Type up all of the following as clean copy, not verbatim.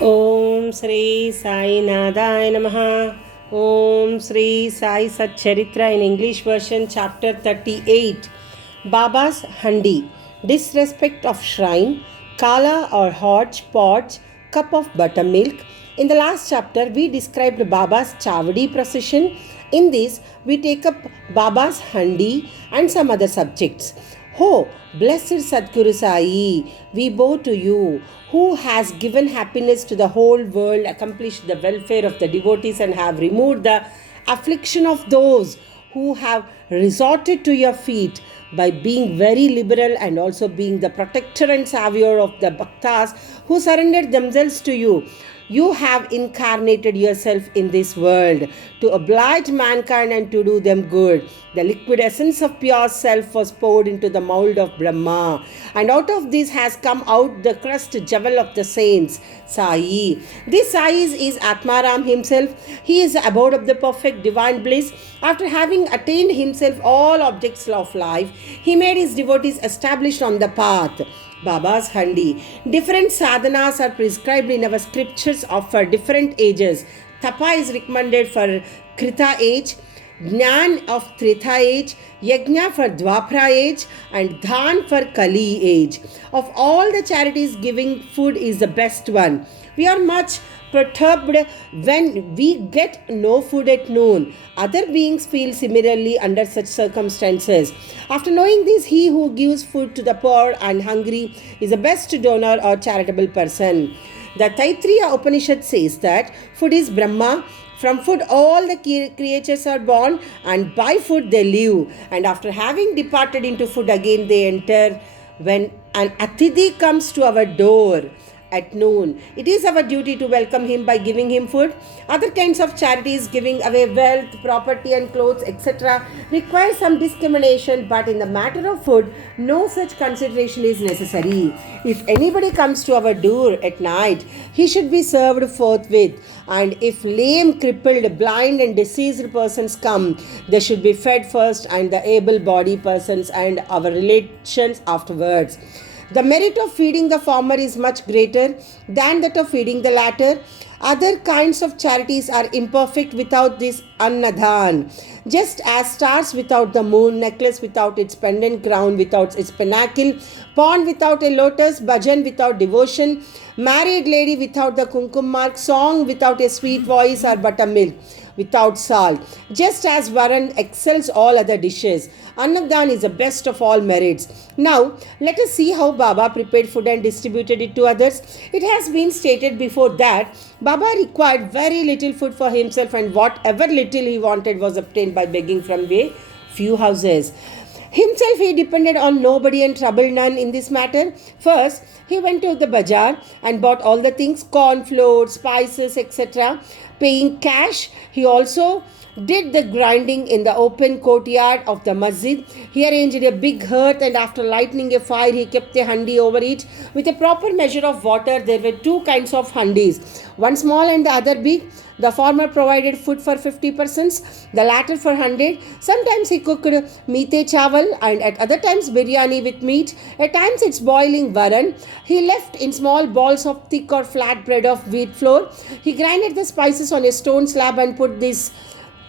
Om Sri Sai Nadaya Namaha. Om Sri Sai Satcharitra in English version, chapter 38. Baba's Handi. Disrespect of shrine, Kala or hodge, pots, cup of buttermilk. In the last chapter, we described Baba's Chavadi procession. In this, we take up Baba's Handi and some other subjects. Oh, blessed Sadguru Sai, we bow to you, who has given happiness to the whole world, accomplished the welfare of the devotees, and have removed the affliction of those who have resorted to your feet by being very liberal and also being the protector and savior of the bhaktas who surrendered themselves to you. You have incarnated yourself in this world to oblige mankind and to do them good. The liquid essence of pure self was poured into the mold of Brahma, and out of this has come out the crust jewel of the saints, Sai. This Sai is Atmaram himself. He is the abode of the perfect divine bliss. After having attained himself all objects of life, he made his devotees established on the path. Baba's Handi. Different sadhanas are prescribed in our scriptures for different ages. Tapa is recommended for Krita age, Jnana of Treta age, Yajna for Dwapara age, and Dhan for Kali age. Of all the charities, giving food is the best one. We are much perturbed when we get no food at noon. Other beings feel similarly under such circumstances. After knowing this, he who gives food to the poor and hungry is the best donor or charitable person. The Taittiriya Upanishad says that food is Brahma. From food all the creatures are born, and by food they live. And after having departed into food again they enter. When an Atidhi comes to our door at noon, it is our duty to welcome him by giving him food. Other kinds of charities, giving away wealth, property and clothes, etc., require some discrimination, but in the matter of food, no such consideration is necessary. If anybody comes to our door at night, he should be served forthwith, and if lame, crippled, blind and diseased persons come, they should be fed first, and the able-bodied persons and our relations afterwards. The merit of feeding the former is much greater than that of feeding the latter. Other kinds of charities are imperfect without this annadhan. Just as stars without the moon, necklace without its pendant, crown without its pinnacle, pond without a lotus, bhajan without devotion, married lady without the kumkum mark, song without a sweet voice, or buttermilk without salt. Just as Varan excels all other dishes, Annadhan is the best of all merits. Now, let us see how Baba prepared food and distributed it to others. It has been stated before that Baba required very little food for himself, and whatever little he wanted was obtained by begging from a few houses. Himself he depended on nobody and troubled none in this matter. First, he went to the bazaar and bought all the things, corn, flour, spices, etc., paying cash. He also did the grinding in the open courtyard of the masjid. He arranged a big hearth, and after lighting a fire, he kept a handi over it with a proper measure of water. There were two kinds of handis, one small and the other big. The former provided food for 50 persons, the latter for 100. Sometimes he cooked meete chawal, and at other times biryani with meat. At times it's boiling varan. He left in small balls of thick or flat bread of wheat flour. He grinded the spices on a stone slab and put these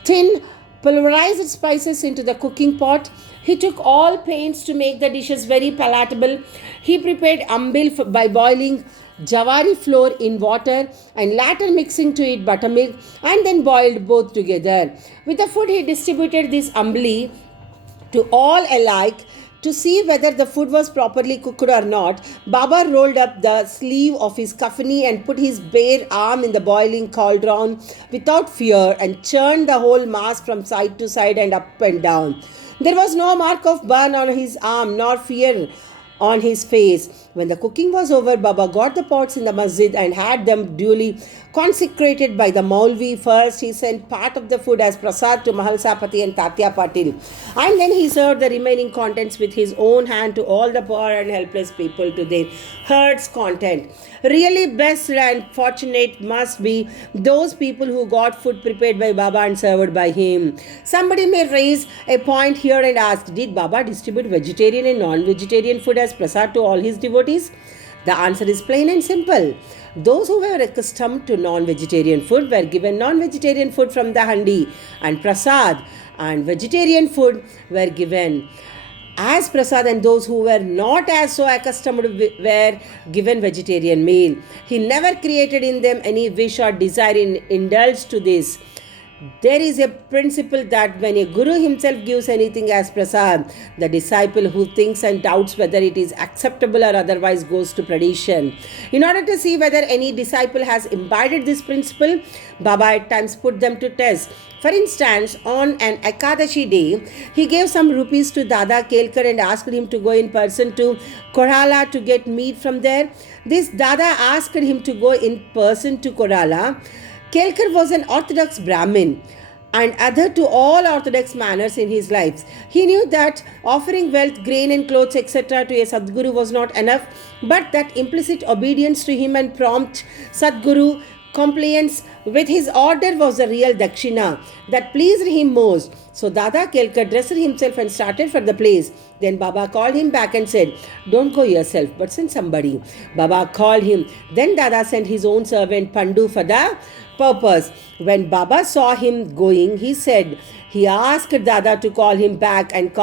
thin pulverized spices into the cooking pot. He took all pains to make the dishes very palatable. He prepared ambil by boiling jawari flour in water and later mixing to it buttermilk, and then boiled both together. With the food he distributed this ambli to all alike. To see whether the food was properly cooked or not, Baba rolled up the sleeve of his kafani and put his bare arm in the boiling cauldron without fear and churned the whole mass from side to side and up and down. There was no mark of burn on his arm nor fear on his face. When the cooking was over, Baba got the pots in the masjid and had them duly consecrated by the Maulvi. First, he sent part of the food as prasad to Mahalsapati and Tatya Patil, and then he served the remaining contents with his own hand to all the poor and helpless people to their heart's content. Really blessed and fortunate must be those people who got food prepared by Baba and served by him. Somebody may raise a point here and ask, did Baba distribute vegetarian and non-vegetarian food as prasad to all his devotees? The answer is plain and simple. Those who were accustomed to non-vegetarian food were given non-vegetarian food from the handi and prasad, and vegetarian food were given as prasad, and those who were not as so accustomed were given vegetarian meal. He never created in them any wish or desire in indulge to this. There is a principle that when a guru himself gives anything as prasad, the disciple who thinks and doubts whether it is acceptable or otherwise goes to perdition. In order to see whether any disciple has imbibed this principle, Baba at times put them to test. For instance, on an Ekadashi day, he gave some rupees to Dada Kelkar and asked him to go in person to Korala to get meat from there. This Dada asked him to go in person to Korala. Kelkar was an orthodox Brahmin and adhered to all orthodox manners in his life. He knew that offering wealth, grain and clothes etc. to a Sadguru was not enough, but that implicit obedience to him and prompt Sadguru compliance with his order was the real dakshina that pleased him most. So Dada Kelkar dressed himself and started for the place. Then Baba called him back and said, "Don't go yourself, but send somebody." Baba called him. Then Dada sent his own servant Pandu for the purpose. When Baba saw him going, he asked Dada to call him back and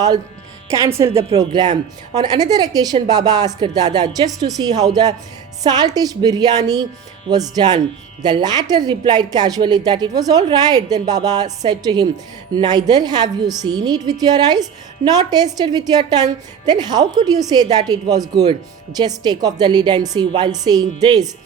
cancel the program. On another occasion, Baba asked Dada just to see how the saltish biryani was done. The latter replied casually that it was all right. Then Baba said to him, "Neither have you seen it with your eyes, nor tasted with your tongue. Then how could you say that it was good? Just take off the lid and see." While saying this,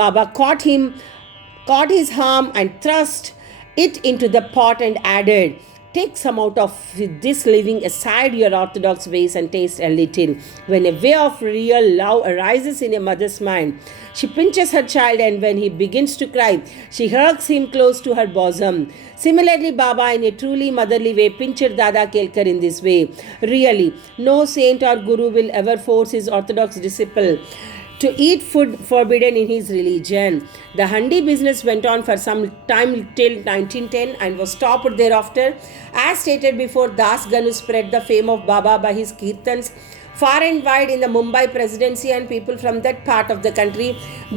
Baba caught his arm and thrust it into the pot and added, "Take some out of this, leaving aside your orthodox ways, and taste a little." When a way of real love arises in a mother's mind, she pinches her child, and when he begins to cry, she hugs him close to her bosom. Similarly, Baba, in a truly motherly way, pinched Dada Kelkar in this way. Really, no saint or guru will ever force his orthodox disciple to eat food forbidden in his religion. The handi business went on for some time till 1910 and was stopped thereafter. As stated before, Das Ganu spread the fame of Baba by his kirtans far and wide in the Mumbai presidency, and people from that part of the country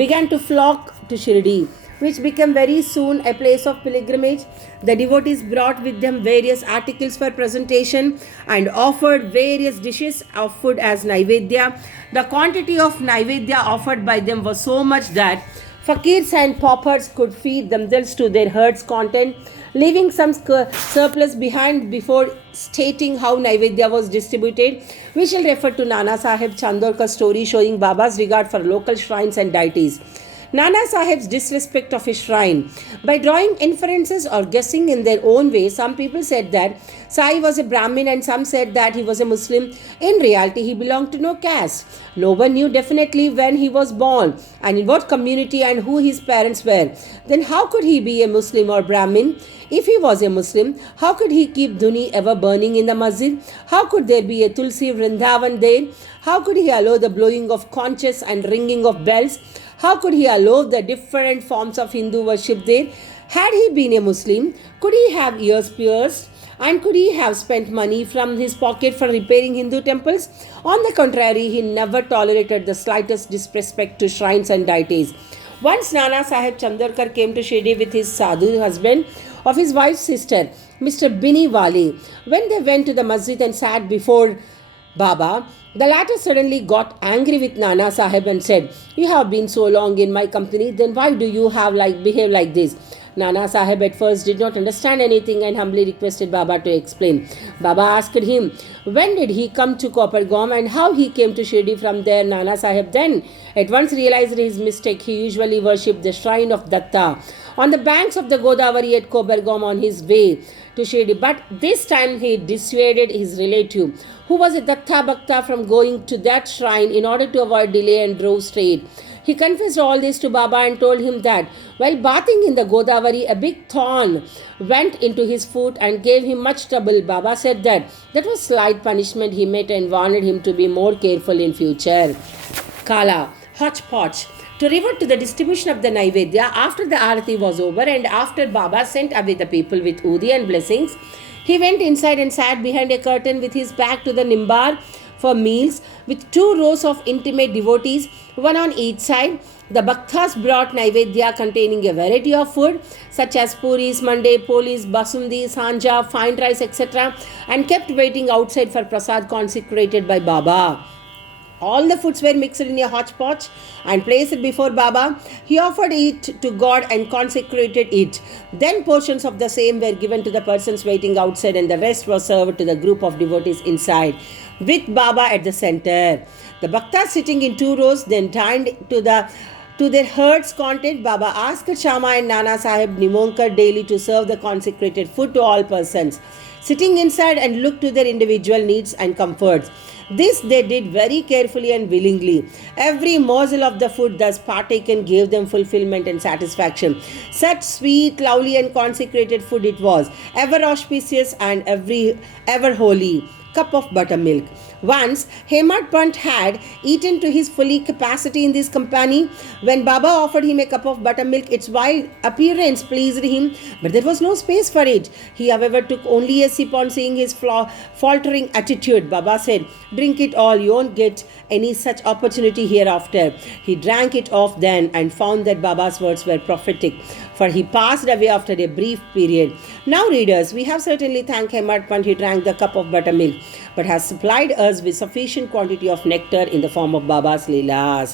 began to flock to Shirdi, which became very soon a place of pilgrimage. The devotees brought with them various articles for presentation and offered various dishes of food as Naivedya. The quantity of Naivedya offered by them was so much that fakirs and paupers could feed themselves to their herd's content, leaving some surplus behind. Before stating how Naivedya was distributed, we shall refer to Nana Sahib Chandorkar's story showing Baba's regard for local shrines and deities. Nana Sahib's disrespect of his shrine. By drawing inferences or guessing in their own way, some people said that Sai was a Brahmin and some said that he was a Muslim. In reality, he belonged to no caste. No one knew definitely when he was born and in what community and who his parents were. Then how could he be a Muslim or Brahmin? If he was a Muslim, how could he keep Dhuni ever burning in the masjid? How could there be a Tulsi Vrindavan there? How could he allow the blowing of conches and ringing of bells? How could he allow the different forms of Hindu worship there? Had he been a Muslim, could he have ears pierced? And could he have spent money from his pocket for repairing Hindu temples? On the contrary, he never tolerated the slightest disrespect to shrines and deities. Once Nana Sahib Chandorkar came to Shirdi with his sadhu husband of his wife's sister, Mr. Bini Wali. When they went to the masjid and sat before Baba, the latter suddenly got angry with Nana Sahib and said, "You have been so long in my company, then why do you behave like this?" Nana Sahib at first did not understand anything and humbly requested Baba to explain. Baba asked him, when did he come to Kopargaon and how he came to Shirdi from there. Nana Sahib then at once realized his mistake. He usually worshipped the shrine of Datta on the banks of the Godavari at Kopargaon on his way to Shirdi. But this time he dissuaded his relative, who was a Datta Bhakta, from going to that shrine in order to avoid delay and drove straight. He confessed all this to Baba and told him that while bathing in the Godavari, a big thorn went into his foot and gave him much trouble. Baba said that was slight punishment he met and warned him to be more careful in future. Kala, hodgepodge. To revert to the distribution of the Naivedya, after the Arati was over and after Baba sent away the people with Udi and blessings, he went inside and sat behind a curtain with his back to the Nimbar for meals with 2 rows of intimate devotees, one on each side. The bhaktas brought naivedya containing a variety of food such as puris, mande, polis, basundi, sanja, fine rice, etc., and kept waiting outside for prasad consecrated by Baba. All the foods were mixed in a hodgepodge and placed before Baba. He offered it to God and consecrated it. Then portions of the same were given to the persons waiting outside, and the rest was served to the group of devotees inside, with Baba at the center. The bhaktas sitting in 2 rows then dined to their herd's content. Baba asked Shama and Nana Sahib Nimonkar daily to serve the consecrated food to all persons sitting inside and look to their individual needs and comforts. This they did very carefully and willingly. Every morsel of the food thus partaken gave them fulfillment and satisfaction. Such sweet, lovely and consecrated food it was, ever auspicious and ever holy. Cup of buttermilk. Once, Hemad Pant had eaten to his fully capacity in this company. When Baba offered him a cup of buttermilk, its wild appearance pleased him, but there was no space for it. He, however, took only a sip on seeing his faltering attitude. Baba said, "Drink it all, you won't get any such opportunity hereafter." He drank it off then and found that Baba's words were prophetic, for he passed away after a brief period. Now, readers, we have certainly thanked Hemad Pant. He drank the cup of buttermilk, but has supplied us with sufficient quantity of nectar in the form of Baba's Leelas.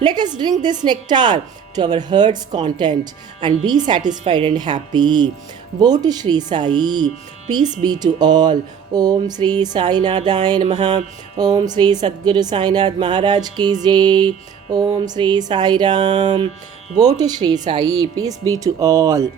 Let us drink this nectar to our heart's content and be satisfied and happy. Woe to Sri Sai. Peace be to all. Om Sri Sai Nadaya Namaha. Om Sri Sadguru Sainath Maharaj Ki Jai. Om Sri Sai Ram. Woe to Sri Sai. Peace be to all.